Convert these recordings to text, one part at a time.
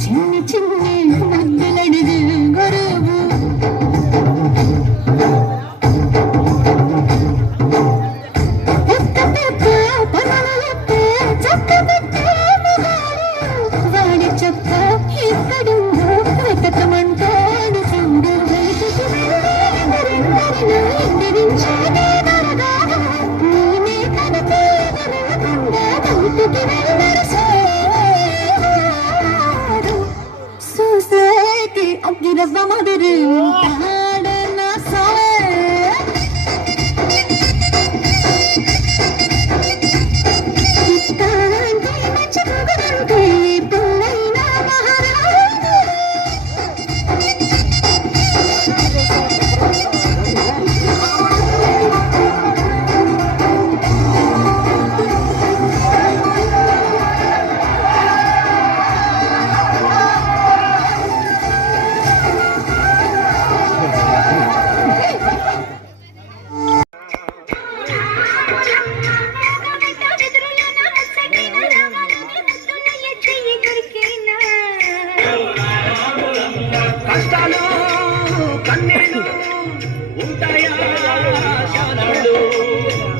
చిన్ని చిన్ని మధ్యలడిది గొరువు వాడి చెక్క ఎక్కడు వెతకమంటాడు చూడు నేనే కనతే బయటికి వెళ్ళరు సొసైటీ అగ్గిరవ్వ మదిరి ఆడనా సోయ్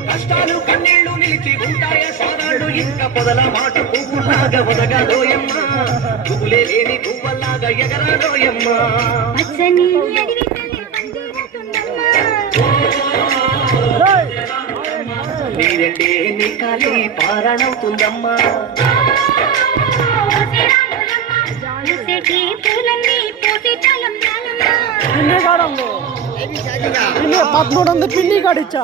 కష్టాలు కన్నీళ్లు నిలిచి ఉంటాయా సారాళ్ళు ఇంకా పొదల మాట పువ్వులాగా ఒదగాలోయమ్మ పువ్వులే లేని పువ్వల్లాగా ఎగరాలోయమ్మ నీరంటే నీ కాలి పారాణవుతుందమ్మా పదమూడు పిల్లి కాడిచ్చా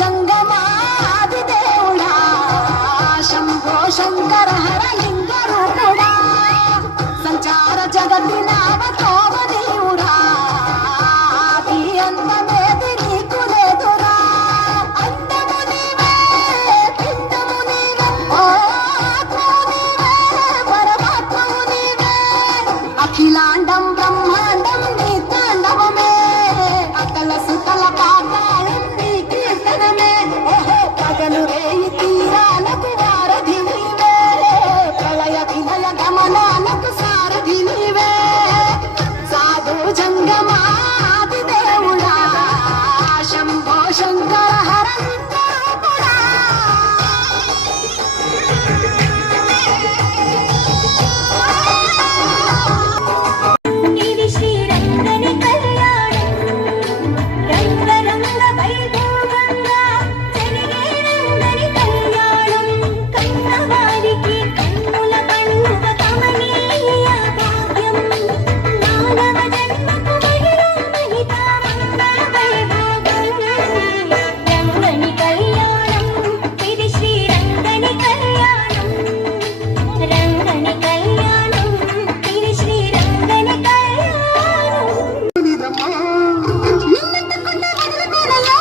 జంగమాది దేవుడా శంభో శంకర హర లింగ రూపుడా సంచార జగతి నామ తోమ దేవుడా అందమేది నీకు లేదురా అందము నీవే పిండము నీవే ఆత్మము నీవే పరమాత్మము నీవే అఖిలాండం బ్రహ్మాండం నీ తాండవమే అకల సుతల పాతాళం నీ కీర్తనమే ఓహో పగలు రేయి తీరాలకు వారధి నీవే ప్రళయ విలయ గమనాలకు సారథి నీవే సాధు జంగమా శంభో శంకర హర ఇది శ్రీరంగని కళ్యాణం రంగరంగ వైభోగంగా జరిగే రంగని కళ్యాణం కన్నవారికి కన్నుల పండుగ కమనీయ భాగ్యం మానవ జన్మకు మహిళ మహిత మంగళ వైభోగం రంగని కళ్యాణం ఇది శ్రీరంగని కళ్యాణం రంగని కళ్యాణం ఇది శ్రీరంగని కళ్యాణం నిన్నట్టుకున్న వదలకూడలా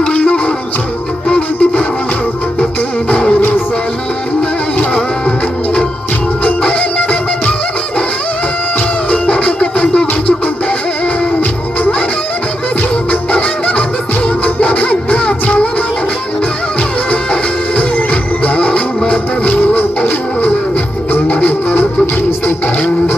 వెళ్ళు గురించి పువ్వుటి ప్రేమలో రసాలు అన్నాయా ఒక్కొక్క పంట వంచుకుంటారే మాటలు కలుపు తీస్తే కాండ